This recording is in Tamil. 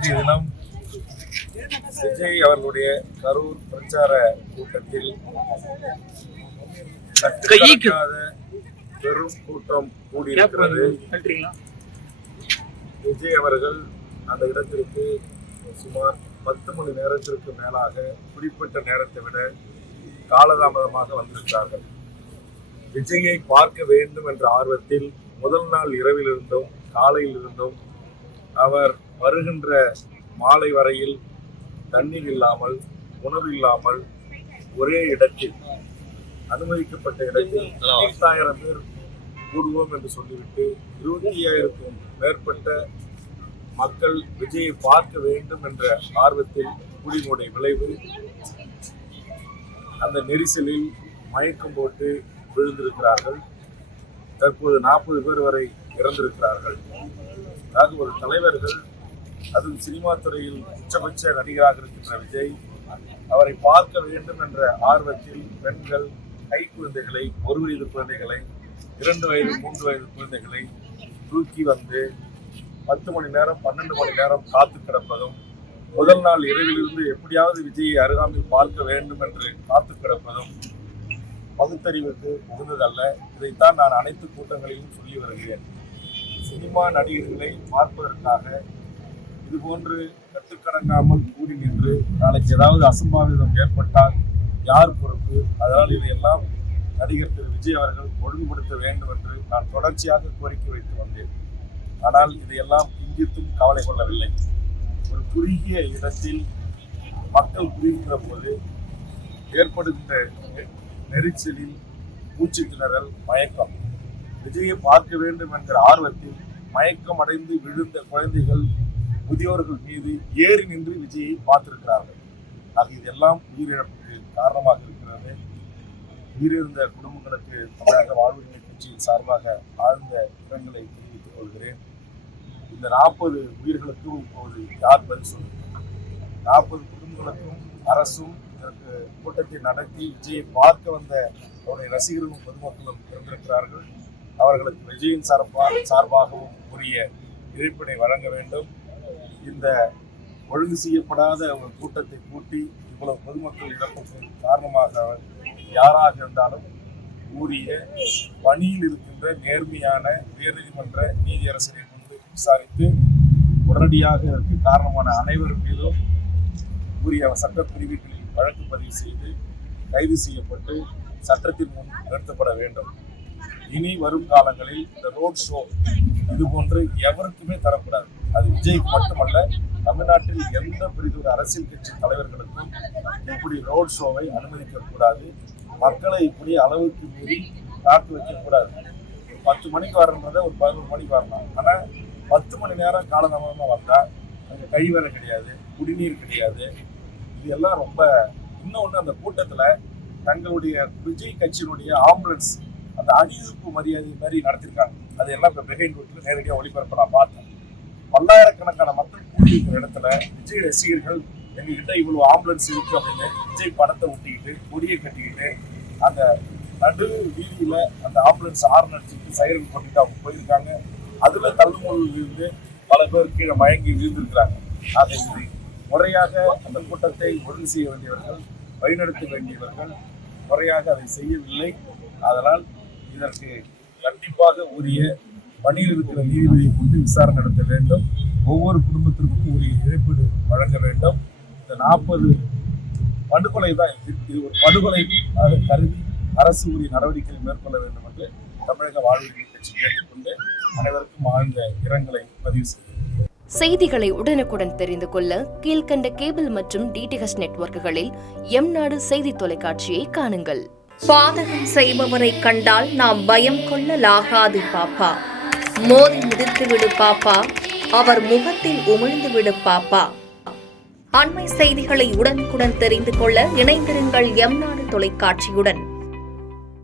நேற்றைய தினம் விஜய் அவர்களுடைய கரூர் பிரச்சார கூட்டத்தில் பெரும் கூட்டம் கூடியிருக்கிறது. விஜய் அவர்கள் அந்த இடத்திற்கு சுமார் 10 மணி நேரத்திற்கு மேலாக குறிப்பிட்ட நேரத்தை விட காலதாமதமாக வந்திருக்கிறார்கள். விஜயை பார்க்க வேண்டும் என்ற ஆர்வத்தில் முதல் நாள் இரவிலிருந்தும் காலையில் இருந்தும் அவர் வருகின்ற மாலை வரையில் தண்ணீர் இல்லாமல் உணவு இல்லாமல் ஒரே இடத்தில் அனுமதிக்கப்பட்ட இடத்தில் 10,000 பேர் கூடுவோம் என்று சொல்லிவிட்டு 25,000க்கும் மேற்பட்ட மக்கள் விஜயை பார்க்க வேண்டும் என்ற ஆர்வத்தில் குடிமுறை விளைவு அந்த நெரிசலில் மயக்கம் போட்டு விழுந்திருக்கிறார்கள். தற்போது 40 பேர் வரை இறந்திருக்கிறார்கள். அதாவது ஒரு தலைவர்கள், அதுவும் சினிமா துறையில் உச்சபட்ச நடிகராக இருக்கின்ற விஜய் அவரை பார்க்க வேண்டும் என்ற ஆர்வத்தில் பெண்கள், கை குழந்தைகளை, 1 வயது குழந்தைகளை, 2 வயது 3 வயது குழந்தைகளை தூக்கி வந்து 10 மணி நேரம் 12 மணி நேரம் காத்து கிடப்பதும், முதல் நாள் இரவிலிருந்து எப்படியாவது விஜயை அருகாமையில் பார்க்க வேண்டும் என்று காத்து கிடப்பதும் பகுத்தறிவுக்கு உகந்ததல்ல. இதைத்தான் நான் அனைத்து கூட்டங்களிலும் சொல்லி வருகிறேன். சினிமா நடிகர்களை பார்ப்பதற்காக இதுபோன்று கட்டுக்கடங்காமல் கூடி நின்று நாளைக்கு ஏதாவது அசம்பாவிதம் ஏற்பட்டால் யார் பொறுப்பு? அதனால் இதையெல்லாம் நடிகர் திரு விஜய் அவர்கள் ஒழுங்குபடுத்த வேண்டும் என்று நான் தொடர்ச்சியாக கோரிக்கை வைத்து வந்தேன். ஆனால் இதையெல்லாம் இங்கித்தும் கவலை கொள்ளவில்லை. ஒரு குறுகிய இடத்தில் மக்கள் குறுகின்ற போது ஏற்படுகின்ற நெரிசலில் மூச்சு திணறல், மயக்கம், விஜயை பார்க்க வேண்டும் என்கிற ஆர்வத்தில் மயக்கம் அடைந்து விழுந்த குழந்தைகள், முதியோர்கள் மீது ஏறி நின்று விஜயை பார்த்திருக்கிறார்கள். ஆக இதெல்லாம் உயிரிழப்புக்கு காரணமாக இருக்கிறது. உயிரிழந்த குடும்பங்களுக்கு தமிழக வாழ்வுரிமை கட்சியின் சார்பாக ஆழ்ந்த இரங்கலை தெரிவித்துக் கொள்கிறேன். இந்த 40 உயிர்களுக்கும் இப்போது யார் பதில் சொல்லுங்கள்? 40 குடும்பங்களுக்கும் அரசும் இதற்கு கூட்டத்தை நடத்தி விஜயை பார்க்க வந்த அவருடைய ரசிகர்களும் பொதுமக்களும் இருந்திருக்கிறார்கள். அவர்களுக்கு விஜயின் சார்பாகவும் உரிய இழப்பீடை வழங்க வேண்டும். இந்த ஒழுங்கு செய்யப்படாத ஒரு கூட்டத்தை கூட்டி இவ்வளவு பொதுமக்கள் இழப்புக்கு காரணமாக யாராக இருந்தாலும் உரிய பணியில் இருக்கின்ற நேர்மையான உயர்நீதிமன்ற நீதியரசரை கொண்டு விசாரித்து உடனடியாக இதற்கு காரணமான அனைவரும் மீதும் உரிய சட்டப்பிரிவுகளில் வழக்கு பதிவு செய்து கைது செய்யப்பட்டு சட்டத்தின் முன் நிறுத்தப்பட வேண்டும். இனி வரும் காலங்களில் இந்த ரோட் ஷோ இது போன்று எவருக்குமே தரக்கூடாது. அது விஜய்க்கு மட்டுமல்ல, தமிழ்நாட்டில் எந்த பெரிய அரசியல் கட்சி தலைவர்களுக்கும் இப்படி ரோட் ஷோவை அனுமதிக்க கூடாது. மக்களை இப்படி அளவுக்கு மீறி காத்து வைக்கக்கூடாது. 10 மணிக்கு வரன்றதை ஒரு 11 மணிக்கு வரலாம். ஆனால் 10 மணி நேரம் காலதாமதமாக வந்தால் அங்கே கை வேலை கிடையாது, குடிநீர் கிடையாது. இது எல்லாம் ரொம்ப இன்னொன்று, அந்த கூட்டத்தில் தங்களுடைய விஜய் கட்சியினுடைய ஆம்புலன்ஸ் அந்த அணிவிப்பு மரியாதை மாதிரி நடத்திருக்காங்க. அதையெல்லாம் இப்போ பிகைண்ட் ரோட்டில் நேரடியாக ஒளிபரப்ப நான் பார்த்தேன். பல்லாயிரக்கணக்கான மக்கள் கூடியிருக்கிற இடத்துல விஜய் ரசிகர்கள் எங்ககிட்ட இவ்வளவு ஆம்புலன்ஸ் இருக்கு அப்படின்னு விஜய் படத்தை ஒட்டிக்கிட்டு கொடியை கட்டிக்கிட்டு அந்த நடு வீதியில அந்த ஆம்புலன்ஸ் ஹார்ன் அடிச்சுட்டு சைரன் போட்டுட்டு அவங்க போயிருக்காங்க. அதுல தள்ளுமூலில் இருந்து பல பேர் கீழே மயங்கி விழுந்திருக்கிறாங்க. அதை இது முறையாக அந்த கூட்டத்தை ஒழுங்கு செய்ய வேண்டியவர்கள், வழிநடத்த வேண்டியவர்கள் முறையாக அதை செய்யவில்லை. அதனால் இதற்கு கண்டிப்பாக உரிய பணியில் இருக்கிற நீதிபதியை கொண்டு விசாரணை நடத்த வேண்டும். ஒவ்வொரு குடும்பத்திற்கும் உரிய இழப்பீடு வழங்க வேண்டும். இந்த 40 படுகொலை தான், இது ஒரு படுகொலை கருதி அரசு உரிய நடவடிக்கைகளை மேற்கொள்ள வேண்டும் என்று தமிழக வாழ்வுரிமை கட்சி கேட்டுக்கொண்டு அனைவருக்கும் ஆழ்ந்த இரங்கலை பதிவு செய்கிறேன். செய்திகளை உடனுக்குடன் தெரிந்து கொள்ள கீழ்கண்ட கேபிள் மற்றும் டிடிஹெச் நெட்வொர்க்குகளில் எம்நாடு செய்தி தொலைக்காட்சியை காணுங்கள். பாதகம் செய்பவரை கண்டால் நாம் பயம் கொள்ளலாகாது பாப்பா. மோதி மிதித்து விடு பாப்பா, அவர் முகத்தில் உமிழ்ந்து விடு பாப்பா. அண்மை செய்திகளை உடனுக்குடன் தெரிந்து கொள்ள இணைந்திருங்கள் எம்நாடு தொலைக்காட்சியுடன்.